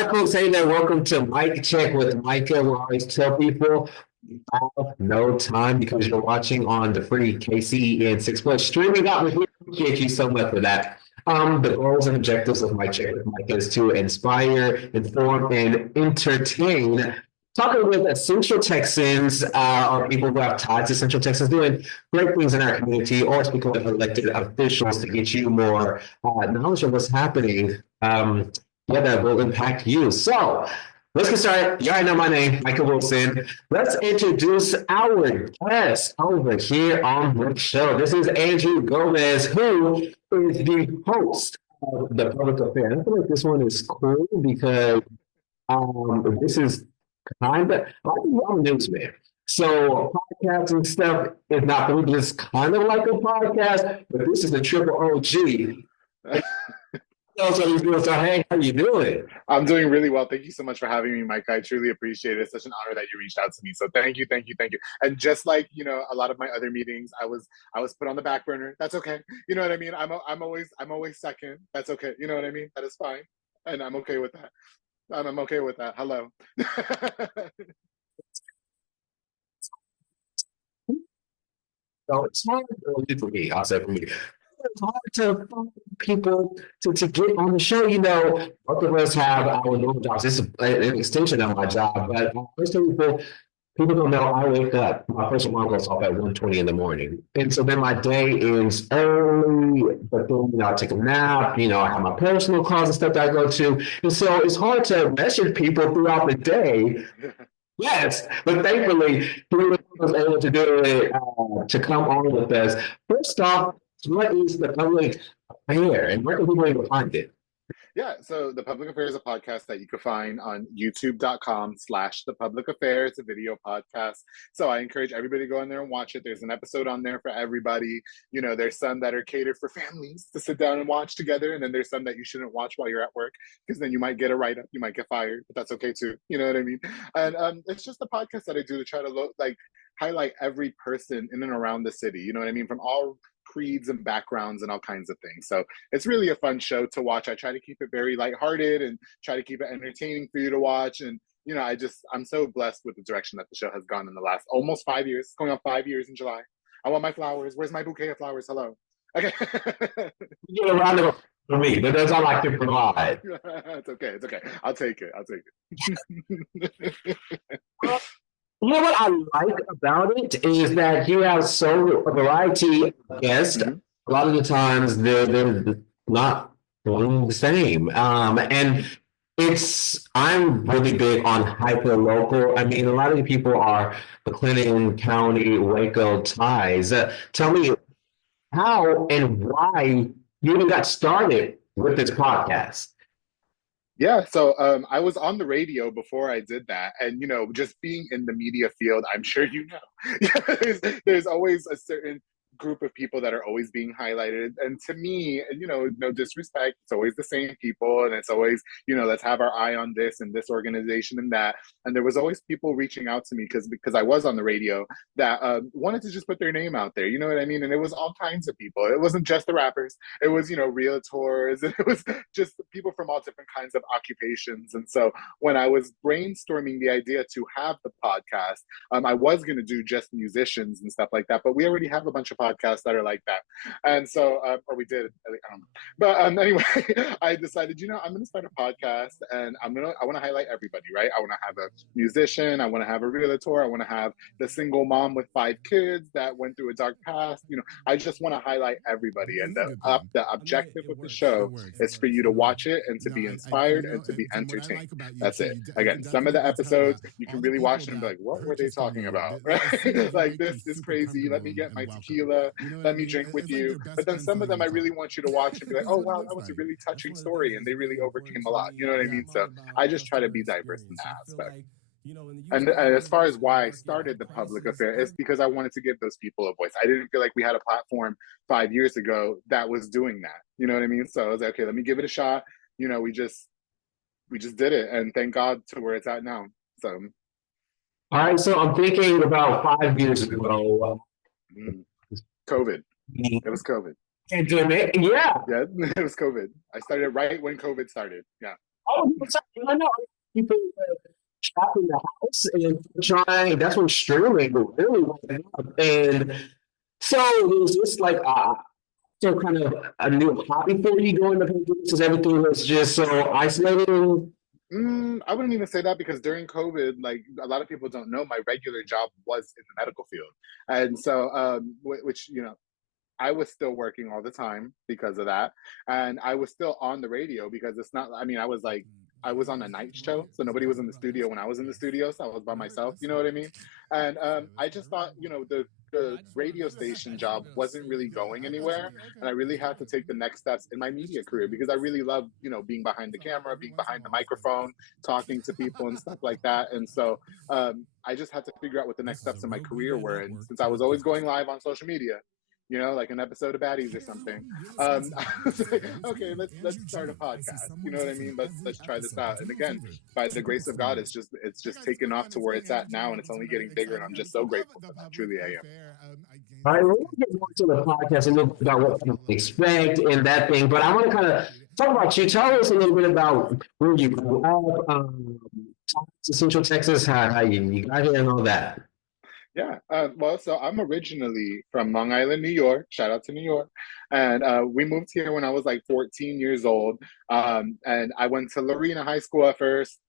right, folks. Hey there. Welcome to Mic Check with Micah. We always tell people you have no time because you're watching on the free KCEN 6 Plus streaming out. We appreciate you so much for that. The goals and objectives of Mic Check with Micah is to inspire, inform, and entertain. Talking with Central Texans or people who have ties to Central Texans doing great things in our community, or speaking with elected officials to get you more knowledge of what's happening. That will impact you. So let's get started. You already know my name, Micah Wilson. Let's introduce our guest over here on the show. This is Andrew Gomez, who is the host of the Public Affair. I feel like this one is cool because this is kind of, I'm a newsman. So podcasts and stuff is not really just kind of like a podcast, but this is the triple OG. So he's doing. So hey, how you doing? I'm doing really well. Thank you so much for having me, Mike. I truly appreciate it. It's such an honor that you reached out to me. So thank you. And just like a lot of my other meetings, I was put on the back burner. That's okay. You know what I mean? I'm always second. That's okay. You know what I mean? That is fine, and I'm okay with that. I'm okay with that. Hello. So it's hard for me. I'll say for me. It's hard to find people to get on the show. Both of us have our normal jobs. This is an extension of my job, but most people don't know I wake up. My first alarm goes off at 1:20 in the morning. And so then my day is early, but then I take a nap, I have my personal calls and stuff that I go to. And so it's hard to message people throughout the day. Yes, but thankfully, he was able to do it to come on with us. First off, what is the Public Affair, and where can people even find it? Yeah, so The Public Affair is a podcast that you can find on youtube.com/The Public Affair. It's a video podcast. So I encourage everybody to go in there and watch it. There's an episode on there for everybody. There's some that are catered for families to sit down and watch together. And then there's some that you shouldn't watch while you're at work, because then you might get a write-up, you might get fired, but that's okay too. You know what I mean? And it's just a podcast that I do to try to highlight every person in and around the city. You know what I mean? From all creeds and backgrounds and all kinds of things. So it's really a fun show to watch. I try to keep it very lighthearted and try to keep it entertaining for you to watch. And I'm so blessed with the direction that the show has gone in the last almost 5 years, going on 5 years in July. I want my flowers. Where's my bouquet of flowers? Hello. Okay. You get a round of for me, but that's all I can provide. It's okay. I'll take it. You know what I like about it is that you have a variety of guests. Mm-hmm. A lot of the times they're not the same. And I'm really big on hyper local. I mean, a lot of the people are McLennan County, Waco ties. Tell me how and why you even got started with this podcast. Yeah, so I was on the radio before I did that, and just being in the media field, I'm sure there's always a certain group of people that are always being highlighted, and to me, no disrespect, it's always the same people, and it's always let's have our eye on this and this organization and that. And there was always people reaching out to me because I was on the radio that wanted to just put their name out there, you know what I mean? And it was all kinds of people. It wasn't just the rappers, it was realtors, and it was just people from all different kinds of occupations. And so when I was brainstorming the idea to have the podcast, I was going to do just musicians and stuff like that, but we already have a bunch of podcasts that are like that. And so, or we did, I don't know. But anyway, I decided, I'm going to start a podcast, and I want to highlight everybody, right? I want to have a musician, I want to have a realtor, I want to have the single mom with 5 kids that went through a dark past. I just want to highlight everybody. And the objective of the show is for you to watch it and to be inspired and to be entertained. That's it. Again, some of the episodes, you can really watch them and be like, what were they talking about? Right? Like, this is crazy. Let me get my tequila. Let me drink with you. But then some of them I really want you to watch and be like, oh wow, that was a really touching story, and they really overcame a lot. You know what I mean? So I just try to be diverse in that aspect. And as far as why I started the Public Affair, it's because I wanted to give those people a voice. I didn't feel like we had a platform 5 years ago that was doing that. You know what I mean? So I was like, okay, let me give it a shot. We just did it, and thank God to where it's at now. So all right, so I'm thinking about 5 years ago. COVID. It was COVID. Pandemic, yeah. Yeah, it was COVID. I started right when COVID started. Yeah. Oh, I know people trapped in the house and trying. That's when streaming really went up. And so it was just like so kind of a new hobby for you going to because everything was just so isolated. I wouldn't even say that because during COVID, like a lot of people don't know, my regular job was in the medical field, and so which I was still working all the time because of that. And I was still on the radio because it's not, I mean, I was on a night show. So nobody was in the studio when I was in the studio. So I was by myself, you know what I mean? And I just thought, the radio station job wasn't really going anywhere. And I really had to take the next steps in my media career because I really love, being behind the camera, being behind the microphone, talking to people and stuff like that. And so I just had to figure out what the next steps in my career were. And since I was always going live on social media, like an episode of Baddies or something. I was like, okay, let's start a podcast. You know what I mean? Let's try this out. And again, by the grace of God, it's just taken off to where it's at now, and it's only getting bigger. And I'm just so grateful for that. Truly, I am. All right, we'll get more to the podcast and a little bit about what you expect and that thing. But I want to kind of talk about you. Tell us a little bit about where you grew up, to Central Texas, how you got here and all that. Yeah. Well, so I'm originally from Long Island, New York. Shout out to New York. And we moved here when I was like 14 years old. And I went to Lorena High School at first.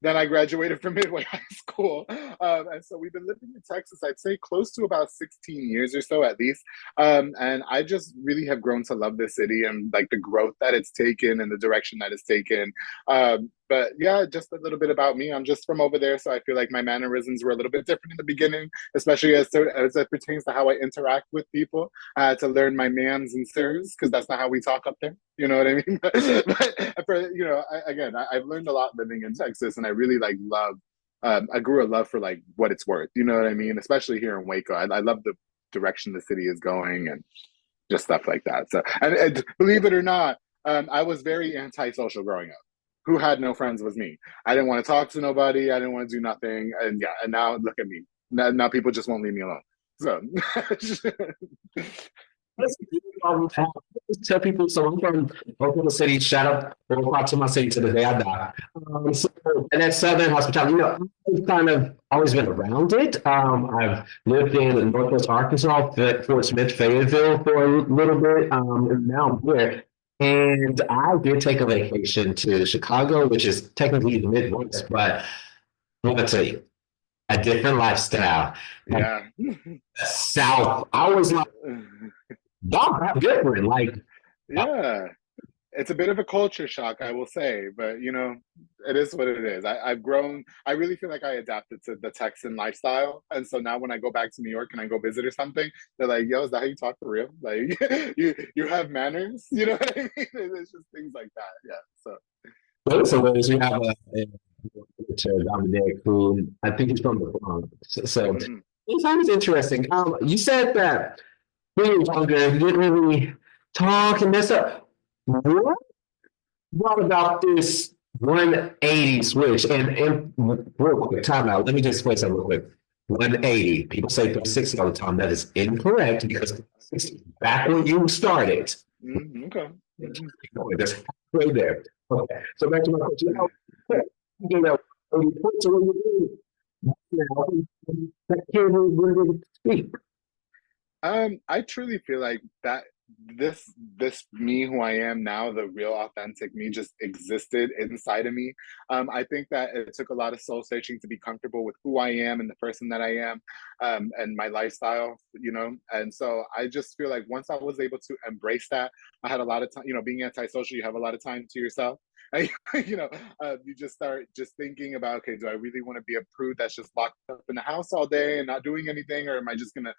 Then I graduated from Midway High School. And so we've been living in Texas, I'd say close to about 16 years or so at least. And I just really have grown to love this city and like the growth that it's taken and the direction that it's taken. But yeah, just a little bit about me. I'm just from over there, so I feel like my mannerisms were a little bit different in the beginning, especially as it pertains to how I interact with people. I had to learn my ma'ams and sirs because that's not how we talk up there. You know what I mean? But for, I've learned a lot living in Texas, and I really like love. I grew a love for like what it's worth. You know what I mean? Especially here in Waco, I love the direction the city is going and just stuff like that. So, and believe it or not, I was very antisocial growing up. Who had no friends was me. I didn't want to talk to nobody. I didn't want to do nothing. And yeah, and now look at me. Now people just won't leave me alone. So Tell people, so I'm from Oklahoma City. Shout out all to my city to the day I die. So, and that Southern hospitality, I've kind of always been around it. I've lived in Northwest Arkansas, Fort Smith, Fayetteville for a little bit, and now I'm here. And I did take a vacation to Chicago, which is technically the Midwest, but I'm gonna tell you, a different lifestyle. yeah. South, I was like, that's different. Like, Yeah. It's a bit of a culture shock, I will say, but it is what it is. I've grown. I really feel like I adapted to the Texan lifestyle, and so now when I go back to New York and I go visit or something, they're like, "Yo, is that how you talk for real? Like, you have manners? You know what I mean?" It's just things like that. Yeah. So. so we have Dominic, who I think he's from the Bronx. So it's always interesting. You said that when you were younger, you didn't really talk and mess up. What about this 180 switch? And real quick, time out. Let me just explain something real quick. 180. People say 360 all the time. That is incorrect because back when you started. Okay. That's right there. Okay. So back to my question. When you put to what you do, that can't really speak. I truly feel like that this me who I am now, the real authentic me, just existed inside of me. I think that it took a lot of soul searching to be comfortable with who I am and the person that I am, and my lifestyle, And so I just feel like once I was able to embrace that, I had a lot of time. Being antisocial, you have a lot of time to yourself. You just start just thinking about, okay, do I really want to be a prude that's just locked up in the house all day and not doing anything, or am I just gonna,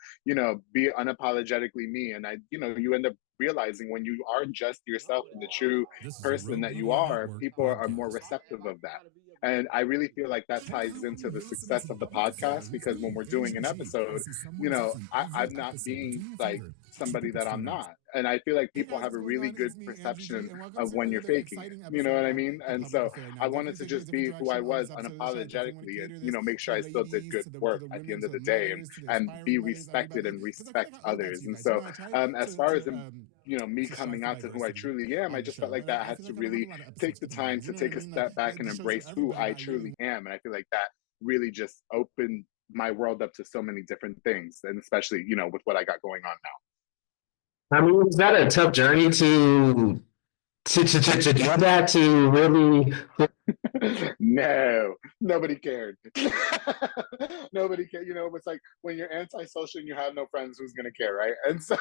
be unapologetically me? And you end up realizing when you are just yourself and the true person that you are, people are more receptive of that. And I really feel like that ties into the success of the podcast because when we're doing an episode, I'm not being like somebody that I'm not. And I feel like people have a really good perception of when you're faking it. You know what I mean? And so I wanted to just be who I was unapologetically and, make sure I still did good work at the end of the day and be respected and respect others. And so as far as me coming out to who I truly am, I just felt like that I had to really take the time to take a step back and embrace who I truly am. And I feel like that really just opened my world up to so many different things, and especially, with what I got going on I mean, was that a tough journey to do that, to really? now. No, nobody cared. Nobody cared. It's like when you're antisocial and you have no friends, who's going to care, right? And so,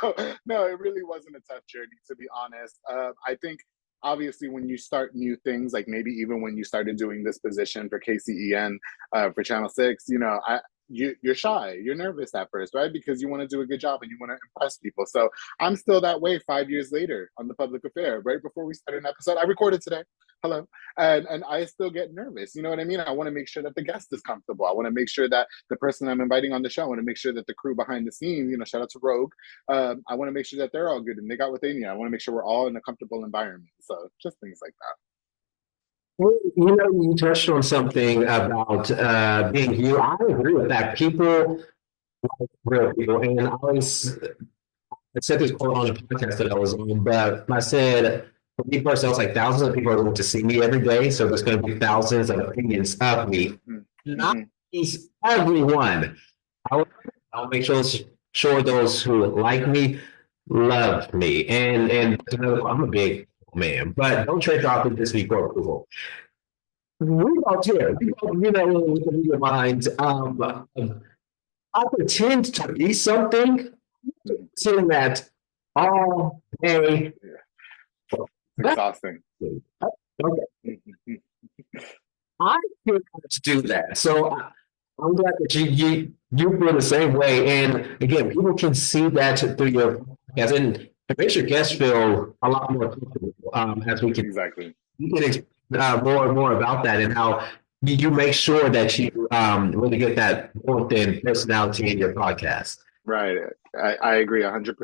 no, it really wasn't a tough journey, to be honest. I think obviously when you start new things, like maybe even when you started doing this position for KCEN, for Channel 6, you're shy, you're nervous at first, right? Because you want to do a good job and you want to impress people. So I'm still that way 5 years later on the public affair. Right before we started an episode, I recorded today. Hello. And I still get nervous. You know what I mean? I want to make sure that the guest is comfortable. I want to make sure that the person I'm inviting on the show, I want to make sure that the crew behind the scenes, shout out to Rogue. I want to make sure that they're all good and they got what they need. I want to make sure we're all in a comfortable environment. So just things like that. Well, you touched on something about being you. I agree with that. People like real people, and I said this quote on the podcast that I was on, but I said, for me personally, I was like, thousands of people are going to see me every day, so there's going to be thousands of opinions of me. Not everyone. I'll, I'll make sure those who like me love me, and I'm a big man, but don't trade off with this before approval. We don't care. We don't, with the media mind. I pretend to be something, saying that all day. Exhausting. Okay. I could do that. So I'm glad that you feel the same way. And again, people can see that through your podcast, and it makes your guests feel a lot more comfortable, as we can Exactly. you can explain more and more about that, and how you make sure that you really get that warmth and personality in your podcast. Right. I agree 100%.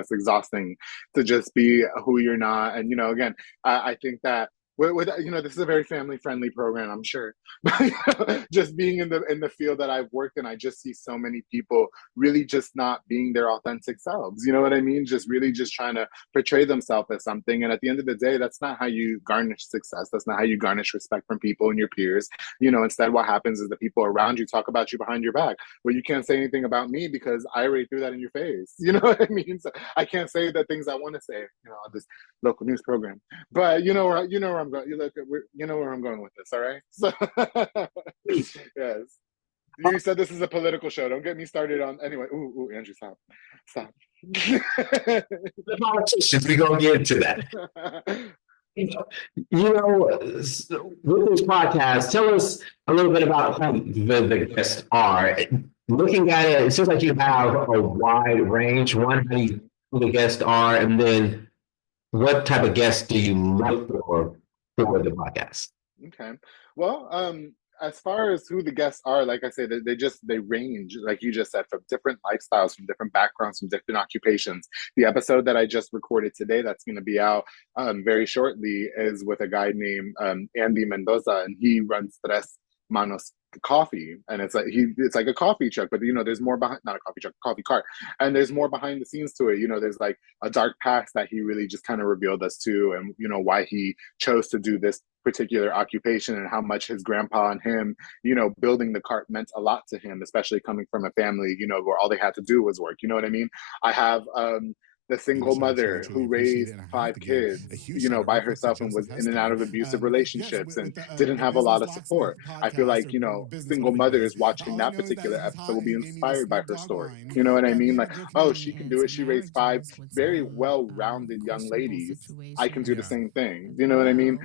It's exhausting to just be who you're not. And, again, I think that this is a very family friendly program, I'm sure. Just being in the field that I've worked in, I just see so many people really just not being their authentic selves. You know what I mean? Just really just trying to portray themselves as something. And at the end of the day, that's not how you garnish success. That's not how you garnish respect from people and your peers. Instead, what happens is the people around you talk about you behind your back. Well, you can't say anything about me because I already threw that in your face. You know what I mean? So I can't say the things I want to say, on this local news program. But you know where I'm going. You know where I'm going with this. All right. So yes. You said this is a political show. Don't get me started on anyway. Ooh, Andrew, stop. The politicians, we gonna get into that. With this podcast, tell us a little bit about who the guests are. Looking at it, it seems like you have a wide range. One, who the guests are, and then what type of guests do you look for the podcast? Okay. Well, as far as who the guests are, like I say, they range, like you just said, from different lifestyles, from different backgrounds, from different occupations. The episode that I just recorded today, that's going to be out very shortly, is with a guy named Andy Mendoza, and he runs Tres Manos Coffee, and it's like a coffee truck, but there's more behind, not a coffee truck, a coffee cart, and there's more behind the scenes to it. There's like a dark past that he really just kind of revealed us to, and why he chose to do this particular occupation, and how much his grandpa and him, building the cart meant a lot to him, especially coming from a family, where all they had to do was work. You know what I mean? I have the single mother who raised 5 kids, by herself, and was in and out of abusive relationships and didn't have a lot of support. I feel like, single mothers watching that particular episode will be inspired by her story. You know what I mean? Like, oh, she can do it. She raised 5 very well-rounded young ladies. I can do the same thing. You know what I mean?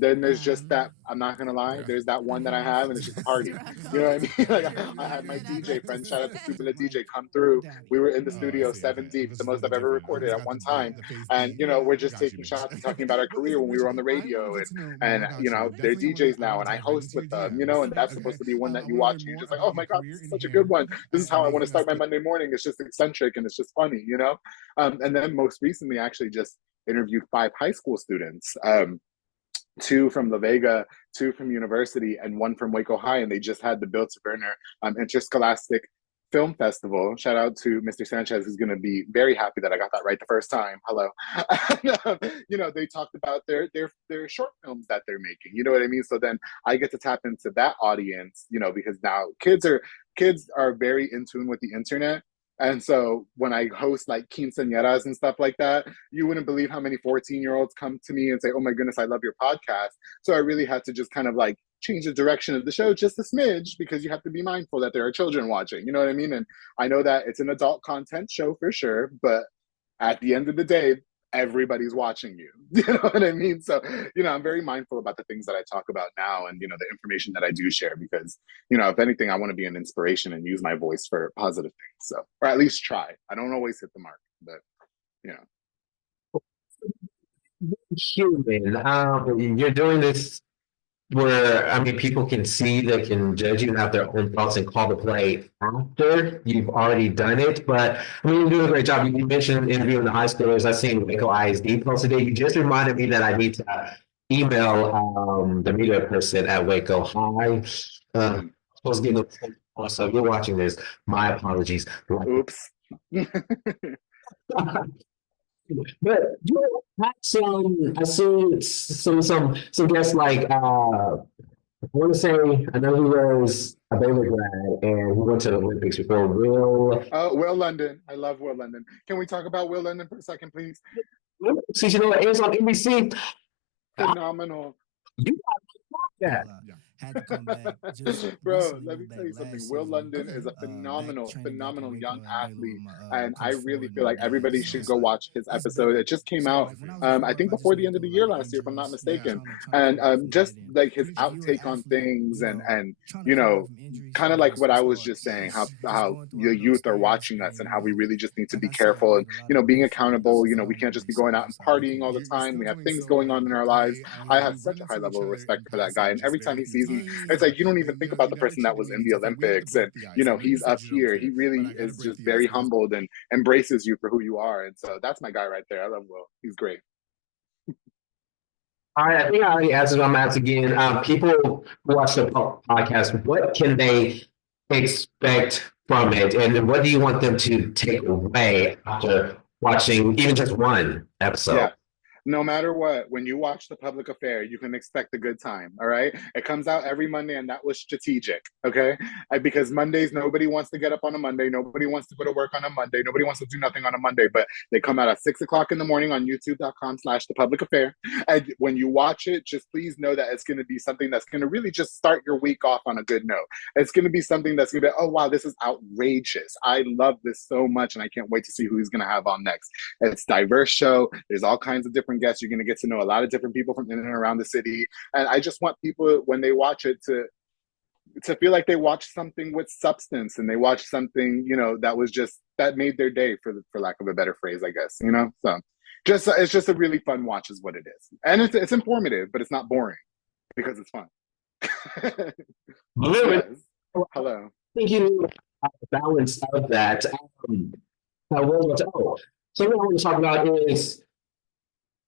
Then there's just that, I'm not gonna lie, there's that one that I have, and it's just a party. You know what I mean? Like, I had my DJ friend, shout out to Stupid DJ, come through. We were in the studio 7 deep, the most I've ever recorded at one time, and we're just taking shots and talking about our career when we were on the radio, and they're DJs now, and I host with them, and that's supposed to be one that you watch and you're just like, oh my god, this is such a good one. This is how I want to start my Monday morning. It's just eccentric and it's just funny, and then most recently I actually just interviewed 5 high school students, 2 from La Vega, 2 from university, and 1 from Waco High, and they just had the Built to Burner interscholastic film festival. Shout out to Mr. Sanchez, who's going to be very happy that I got that right the first time. Hello. You know, they talked about their short films that they're making. You know what I mean? So then I get to tap into that audience, you know, because now kids are very in tune with the internet. And so when I host like quinceañeras and stuff like that, you wouldn't believe how many 14-year-olds come to me and say, "Oh my goodness, I love your podcast." So I really had to just kind of like change the direction of the show just a smidge, because you have to be mindful that there are children watching. You know what I mean? And I know that it's an adult content show for sure, but at the end of the day, everybody's watching you. You know what I mean? So, you know, I'm very mindful about the things that I talk about now, and, you know, the information that I do share, because, you know, if anything, I want to be an inspiration and use my voice for positive things. So, or at least try. I don't always hit the mark, but, you know. Human. You're doing this where, I mean, people can see, they can judge you and have their own thoughts and call the play after you've already done it. But I mean, you're doing a great job. You mentioned interviewing the high schoolers. I've seen Waco ISD post today. You just reminded me that I need to email the media person at Waco High. I was getting so if you're watching this, my apologies. Oops. But you know, I see some guests like I want to say I know he was a Baylor grad and he went to the Olympics before. Will London. I love Will London. Can we talk about Will London for a second, please? See, you know, it was on NBC. Phenomenal. You got that. Had to come back. Just Bro, let me tell you something. Will London is a phenomenal young athlete. And I really feel like everybody should go watch his episode. It just came out, I think before the end of the year last year, if I'm not mistaken. And just like his outtake on things and you know, kind of like what I was just saying, how the youth are watching us and how we really just need to be careful and, you know, being accountable. You know, we can't just be going out and partying all the time. We have things going on in our lives. I have such a high level of respect for that guy. And every time he sees me, it's like you don't even think about the person that was in the Olympics, and you know he's up here. He really is just very humbled and embraces you for who you are, and so that's my guy right there. I love Will. He's great. All right, I think I already asked it. I'm asked again. People who watch the podcast, what can they expect from it, and what do you want them to take away after watching even just one episode? Yeah. No matter what, when you watch The Public Affair, you can expect a good time. All right. It comes out every Monday, and that was strategic. Okay. Because Mondays, nobody wants to get up on a Monday. Nobody wants to go to work on a Monday. Nobody wants to do nothing on a Monday, but they come out at 6 o'clock in the morning on youtube.com/The Public Affair. And when you watch it, just please know that it's going to be something that's going to really just start your week off on a good note. It's going to be something that's going to be, oh, wow, this is outrageous. I love this so much, and I can't wait to see who he's going to have on next. It's a diverse show. There's all kinds of different guests. You're going to get to know a lot of different people from in and around the city. And I just want people, when they watch it, to feel like they watched something with substance, and they watched something, you know, that made their day, for lack of a better phrase, I guess, you know? So it's just a really fun watch is what it is. And it's informative, but it's not boring because it's fun. Yes. Hello. Thinking balance of that. So what I want to talk about is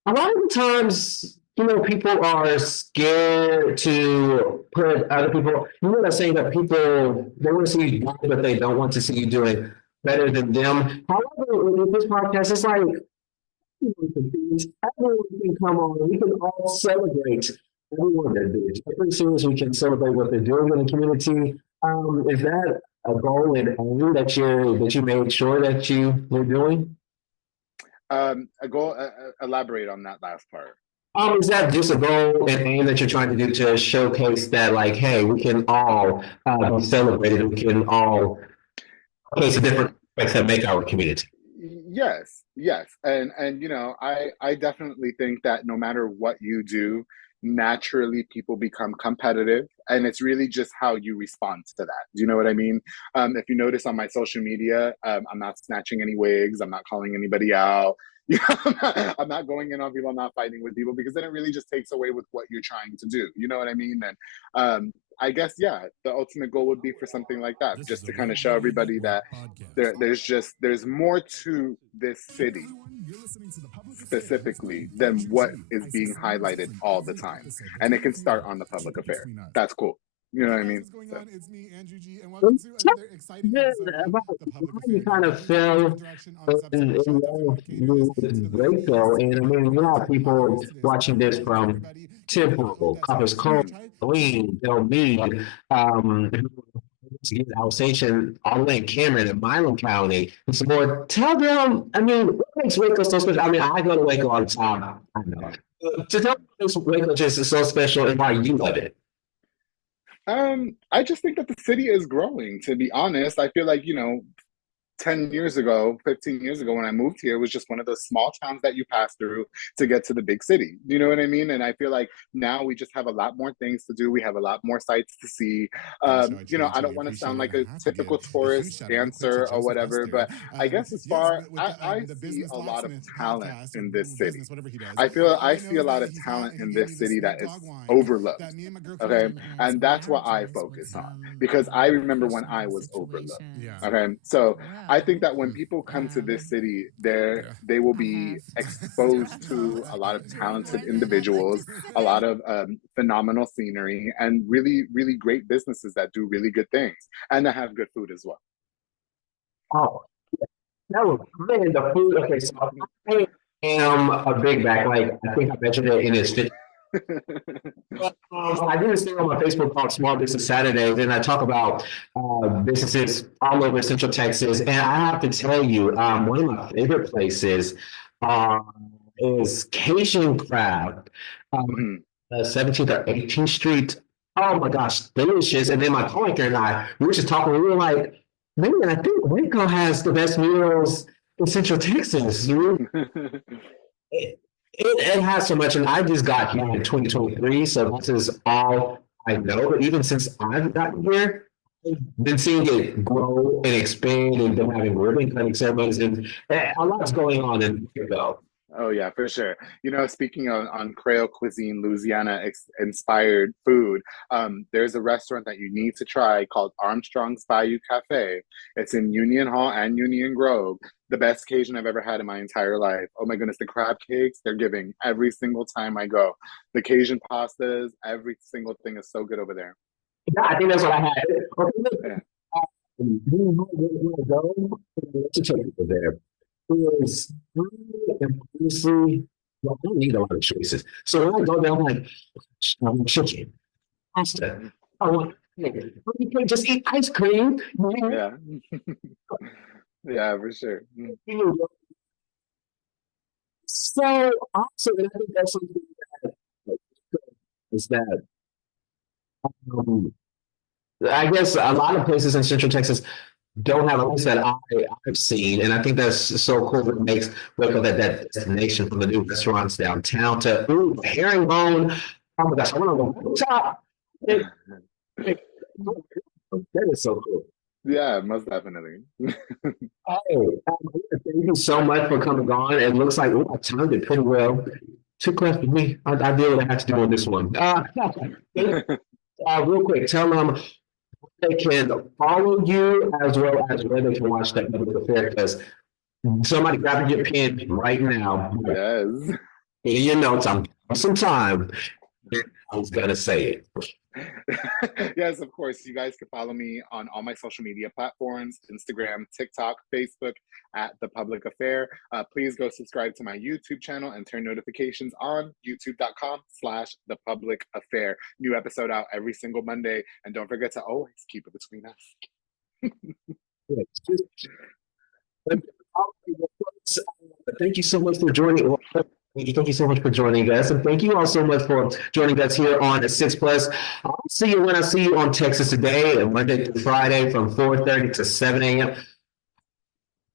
a lot of the times, you know, people are scared to put other people, you know, that saying that people, they want to see you do it, but they don't want to see you doing better than them. However, with this podcast, it's like, everyone can come on, we can all celebrate everyone that did it. Pretty soon as we can celebrate what they're doing in the community. Is that a goal and aim that you made sure that you're doing? A goal, elaborate on that last part. Is that just a goal and aim that you're trying to do to showcase that, like, hey, we can all be celebrated, we can all face the different aspects that make our community? Yes, and you know, I definitely think that no matter what you do, naturally people become competitive, and it's really just how you respond to that. Do you know what I mean? If you notice on my social media, I'm not snatching any wigs, I'm not calling anybody out. You know, I'm not going in on people, I'm not fighting with people, because then it really just takes away with what you're trying to do. You know what I mean? And I guess, yeah, the ultimate goal would be for something like that, just to kind of show everybody that there's more to this city specifically than what is being highlighted all the time. And it can start on The Public Affair. That's cool. You know Hey what I guys, mean? what's going So. on? It's me, Andrew G, and welcome to another exciting Yeah, episode of about The Public how Affair. you kind Now, of if you have any feel interaction on this episode in of the show, definitely love want to cater this to with the Waco. ladies, And I and mean, we're a going to lot of talk about people race today. So watching before we this get into from everybody getting ready for Temple, Coppers Cove, try Wayne, Del Meade, Alsatian, all the way in Cameron and Milam County. And some more. Tell them, I mean, what makes Waco so special? I mean, I go to Waco all the time. I know. To tell me what makes Waco just so special and why you love it. I just think that the city is growing, to be honest. I feel like, 10 years ago, 15 years ago, when I moved here, it was just one of those small towns that you pass through to get to the big city. You know what I mean? And I feel like now we just have a lot more things to do. We have a lot more sights to see. on the show. I truly, I truly don't want to appreciate sound it. like And a I have to give typical a huge tourist shout out real quick to answer or Joseph whatever, Lester. but I guess as Yes, far I with the see Business a lot of Locksmith talent podcast or in this city. business, whatever he does. I I see a know lot that of he's hot talent and he in gave this me this city sweet that dog is wine overlooked. that me and my girlfriend Okay. are And that's what I This was focus on because I remember when I was overlooked. Okay. So I think that when people come to this city, they will I be have exposed to a lot of talented individuals, a lot of phenomenal scenery, and really, really great businesses that do really good things and that have good food as well. Oh, that was man, the food. Okay, so I am a big back. Like I think I mentioned it in its I do this thing on my Facebook called Small Business Saturdays, and I talk about businesses all over Central Texas. And I have to tell you, one of my favorite places uh, is Cajun Crab, Mhm. 17th or 18th Street. Oh my gosh, delicious. And then my coworker and I, we were just talking, we were like, man, I think Waco has the best meals in Central Texas. It, it has so much, and I just got here in 2023, so this is all I know. But even since I've gotten here, I've been seeing it grow and expand, and been having ribbon cutting ceremonies, and a lot's going on in Waco. Oh yeah, for sure. Speaking on Creole cuisine, Louisiana inspired food, there's a restaurant that you need to try called Armstrong's Bayou Cafe. It's in Union Hall and Union Grove. The best Cajun I've ever had in my entire life. Oh my goodness, the crab cakes they're giving every single time I go. The Cajun pastas, every single thing is so good over there. Yeah, I think that's what I had. Okay, look, Yeah. do you know where to go? Let's check people there. Is and honestly, well, I don't need a lot of choices. So when I go there, I'm like, I want chicken, pasta. I want, you can't just eat ice cream. Yeah. Yeah, for sure. So awesome. And I think that's something that is that um, I guess a lot of places in Central Texas don't have a list that I've seen, and I think that's so cool that it makes Waco that destination from the new restaurants downtown to herringbone. Oh my gosh, I want to go top. That is so cool. Yeah, most definitely. Oh, thank you so much for coming on. It looks like I timed it pretty well. Too close for me. I did what I had to do on this one. Real quick, tell them they can follow you as well as where they can watch that public affair because somebody grab your pen right now. Yes. In your notes, I'm some time. I was gonna say it. Yes, of course. You guys can follow me on all my social media platforms, Instagram, TikTok, Facebook at The Public Affair. Please go subscribe to my YouTube channel and turn notifications on youtube.com/The Public Affair. New episode out every single Monday. And don't forget to always keep it between us. Thank you so much for joining. Thank you so much for joining us. And thank you all so much for joining us here on 6 Plus. I'll see you when I see you on Texas Today, Monday through Friday from 4:30 to 7 a.m.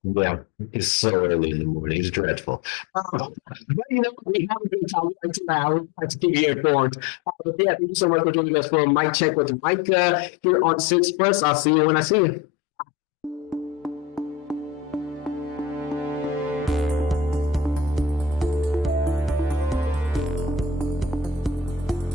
Yeah, it's so early in the morning. It's dreadful. But we have a good time. We like to now. We like to keep you informed. But yeah, thank you so much for joining us for Mic Check with Micah here on 6 Plus. I'll see you when I see you.